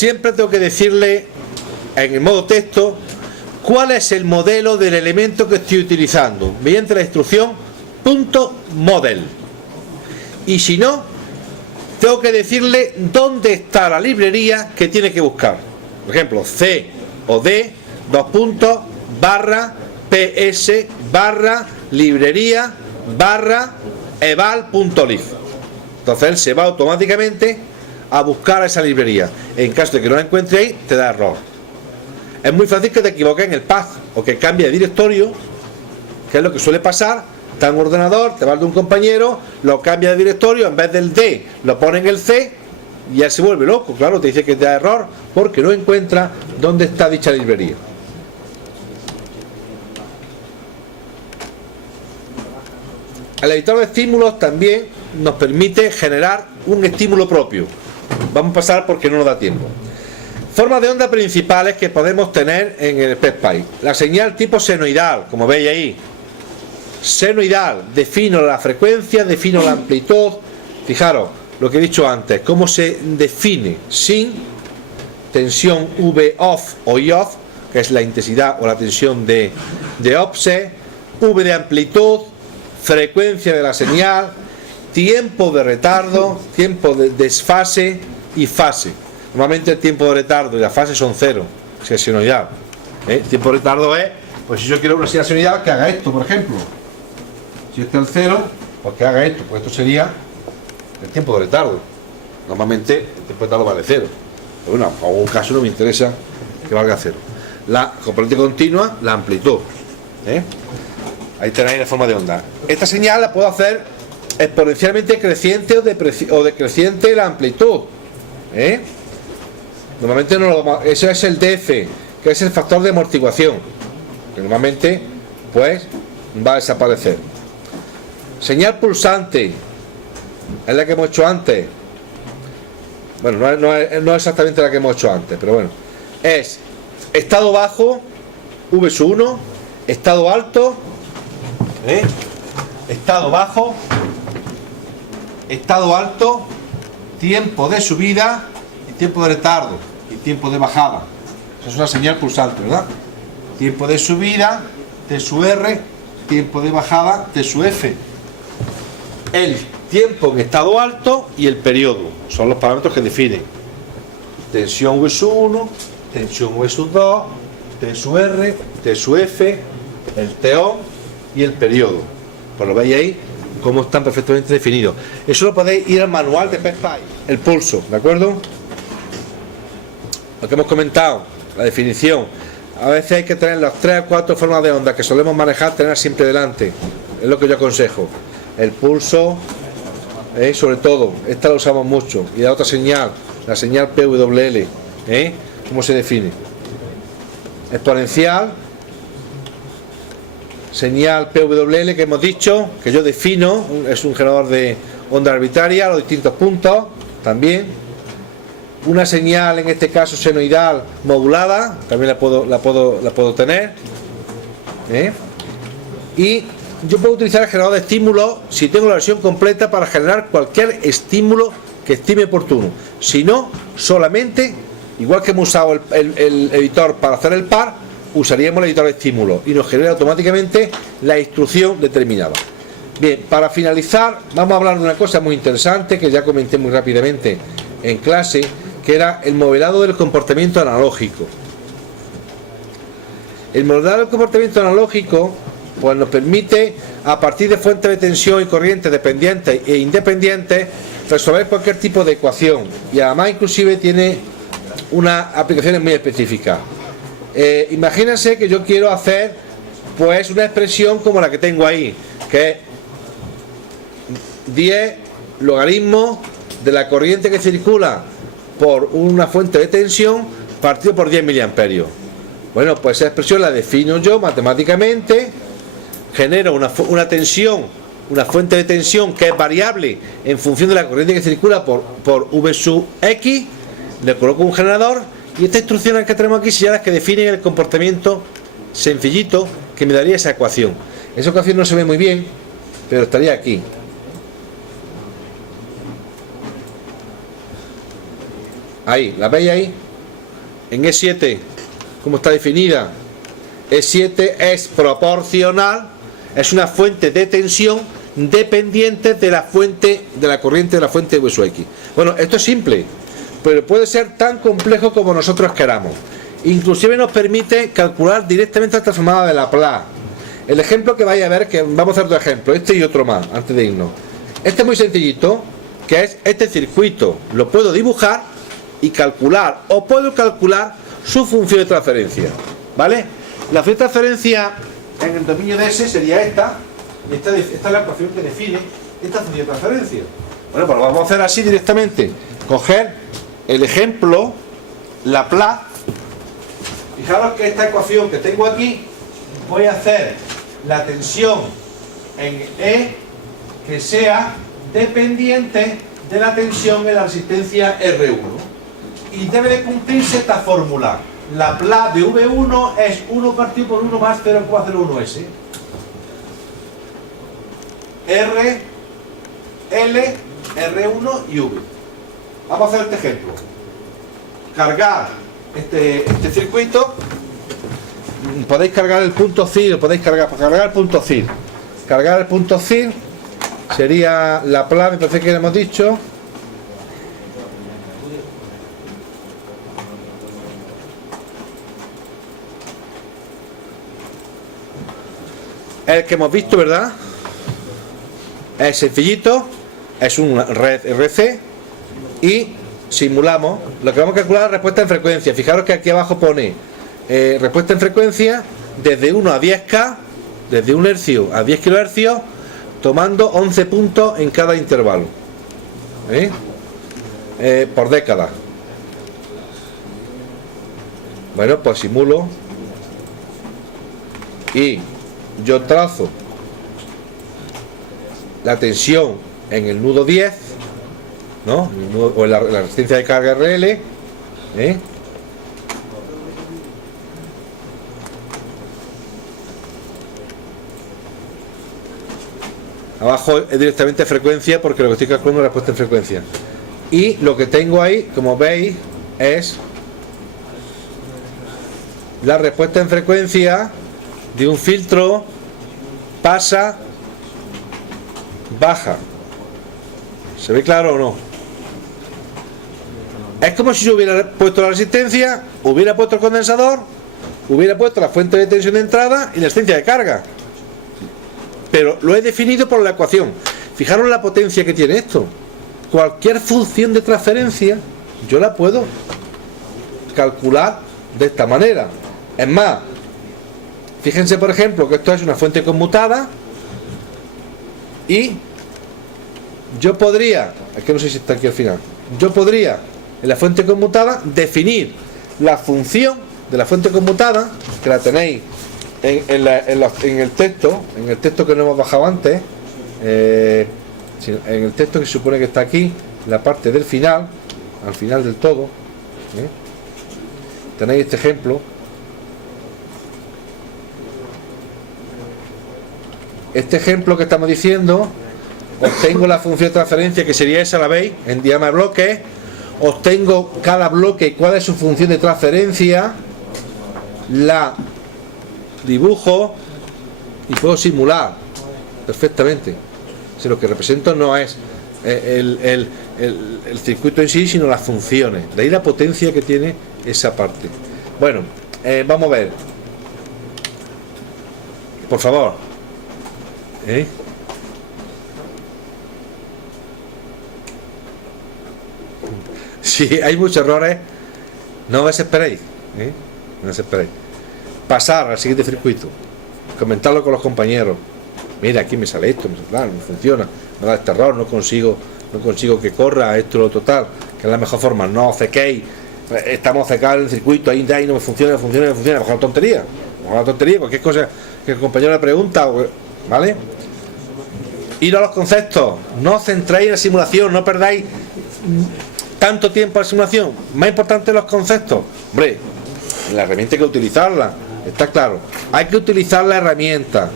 siempre tengo que decirle en el modo texto cuál es el modelo del elemento que estoy utilizando mediante la instrucción .model. Y si no, tengo que decirle dónde está la librería que tiene que buscar. Por ejemplo, C o D, /ps librería eval.lib. Entonces él se va automáticamente a buscar esa librería. En caso de que no la encuentre ahí, te da error. Es muy fácil que te equivoques en el path o que cambie de directorio, que es lo que suele pasar. Está en un ordenador, te vas de un compañero, lo cambia de directorio, en vez del D lo pone en el C y ya se vuelve loco. Claro, te dice que te da error porque no encuentra dónde está dicha librería. El editor de estímulos también nos permite generar un estímulo propio. Vamos a pasar porque no nos da tiempo. Formas de onda principales que podemos tener en el PSPI. La señal tipo senoidal, como veis ahí. Senoidal, defino la frecuencia, defino la amplitud. Fijaros lo que he dicho antes, cómo se define sin tensión V off o I off, que es la intensidad o la tensión de offset, V de amplitud, frecuencia de la señal, tiempo de retardo, tiempo de desfase y fase. Normalmente el tiempo de retardo y la fase son cero, si es senoidal. El tiempo de retardo es, pues si yo quiero una señal senoidal, que haga esto, por ejemplo. Si este es el cero, pues que haga esto, pues esto sería el tiempo de retardo. Normalmente el tiempo de retardo vale cero. Pero bueno, en algún caso no me interesa que valga cero. La componente continua, la amplitud. Ahí tenéis la forma de onda. Esta señal la puedo hacer exponencialmente creciente o decreciente la amplitud. Normalmente no eso es el DF, que es el factor de amortiguación, que normalmente pues va a desaparecer. Señal pulsante es la que hemos hecho antes. Bueno, no es exactamente la que hemos hecho antes, pero bueno, es estado bajo, V1, estado alto, estado bajo, estado alto, tiempo de subida y tiempo de retardo y tiempo de bajada. Esa es una señal pulsante, ¿verdad? Tiempo de subida, T sub R, tiempo de bajada, T sub F. El tiempo en estado alto y el periodo son los parámetros que definen tensión V sub 1, tensión V sub 2, T sub R, T sub F, el TO y el periodo. Pues lo veis ahí cómo están perfectamente definidos. Eso lo podéis ir al manual de PSPI. El pulso, ¿de acuerdo? Lo que hemos comentado, la definición. A veces hay que tener las 3 o 4 formas de onda que solemos manejar, tener siempre delante. Es lo que yo aconsejo. El pulso, sobre todo, esta la usamos mucho. Y la otra señal, la señal PWL, ¿cómo se define? Exponencial, señal PWL que hemos dicho, que yo defino, es un generador de onda arbitraria a los distintos puntos, también. Una señal, en este caso senoidal, modulada, también la puedo tener. Y yo puedo utilizar el generador de estímulos si tengo la versión completa para generar cualquier estímulo que estime oportuno. Si no, solamente, igual que hemos usado el editor para hacer el par, usaríamos el editor de estímulos y nos genera automáticamente la instrucción determinada. Bien, para finalizar, vamos a hablar de una cosa muy interesante que ya comenté muy rápidamente en clase, que era el modelado del comportamiento analógico. El modelado del comportamiento analógico pues nos permite, a partir de fuentes de tensión y corrientes dependientes e independientes, resolver cualquier tipo de ecuación, y además inclusive tiene unas aplicaciones muy específicas. Imagínense que yo quiero hacer pues una expresión como la que tengo ahí, que es 10 logaritmos de la corriente que circula por una fuente de tensión partido por 10 miliamperios. Bueno, pues esa expresión la defino yo matemáticamente, genero una tensión, una fuente de tensión que es variable en función de la corriente que circula por V sub X, le coloco un generador y estas instrucciones que tenemos aquí son las que definen el comportamiento sencillito que me daría esa ecuación. Esa ecuación no se ve muy bien, pero estaría aquí. Ahí, ¿la veis ahí? en E7, ¿cómo está definida? E7 es proporcional, es una fuente de tensión dependiente de la fuente, de la corriente de la fuente de hueso X. Bueno, esto es simple, pero puede ser tan complejo como nosotros queramos. Inclusive nos permite calcular directamente la transformada de Laplace. El ejemplo que vais a ver, que vamos a hacer dos ejemplos, este y otro más, antes de irnos. Este es muy sencillito, que es este circuito. Lo puedo dibujar y calcular, o puedo calcular su función de transferencia, ¿vale? La función de transferencia en el dominio de S sería esta, y esta es la ecuación que define esta función de transferencia. Bueno, pues lo vamos a hacer así directamente. Coger el ejemplo Laplace. Fijaros que esta ecuación que tengo aquí, voy a hacer la tensión en E que sea dependiente de la tensión en la resistencia R1. Y debe de cumplirse esta fórmula. Laplace de V1 es 1 partido por 1 más 0,01S. R, L, R1 y V. Vamos a hacer este ejemplo. Cargar este circuito. Podéis cargar el punto CIR, podéis cargar el punto CIR. Cargar el punto CIR sería Laplace, me parece que le hemos dicho. El que hemos visto, ¿verdad? Es sencillito, es una red RC y simulamos. Lo que vamos a calcular es la respuesta en frecuencia. Fijaros que aquí abajo pone respuesta en frecuencia desde 1 a 10K, desde 1 hercio a 10 kHz, tomando 11 puntos en cada intervalo, por década. Bueno, pues simulo y yo trazo la tensión en el nudo 10, ¿no? O en la resistencia de carga RL, abajo es directamente frecuencia, porque lo que estoy calculando es la respuesta en frecuencia. Y lo que tengo ahí, como veis, es la respuesta en frecuencia de un filtro pasa baja. ¿Se ve claro o no? Es como si yo hubiera puesto la resistencia, hubiera puesto el condensador, hubiera puesto la fuente de tensión de entrada y la resistencia de carga. Pero lo he definido por la ecuación. Fijaros la potencia que tiene esto. Cualquier función de transferencia yo la puedo calcular de esta manera. Es más, fíjense por ejemplo que esto es una fuente conmutada y yo podría, es que no sé si está aquí al final, yo podría en la fuente conmutada definir la función de la fuente conmutada, que la tenéis en el texto que no hemos bajado antes, en el texto que se supone que está aquí, la parte del final, al final del todo, tenéis este ejemplo. Este ejemplo que estamos diciendo, obtengo la función de transferencia, que sería esa, la veis, en diagrama de bloques. Obtengo cada bloque y cuál es su función de transferencia, la dibujo y puedo simular perfectamente. Si lo que represento no es el circuito en sí, sino las funciones. De ahí la potencia que tiene esa parte. Bueno, vamos a ver. Por favor. Si hay muchos errores, no desesperéis, no desesperéis. Pasar al siguiente circuito, comentarlo con los compañeros. Mira, aquí me sale esto, no funciona, me da este error, no consigo que corra esto lo total, que es la mejor forma. No os cequéis, estamos cecados en el circuito, ahí no me funciona, mejor una tontería, cualquier cosa que el compañero le pregunta, ¿vale? Ir a los conceptos, no os centréis en la simulación, no perdáis tanto tiempo en la simulación. Más importante los conceptos. Hombre, la herramienta hay que utilizarla, está claro, hay que utilizar la herramienta,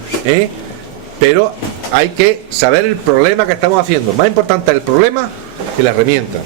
pero hay que saber el problema que estamos haciendo. Más importante el problema que la herramienta.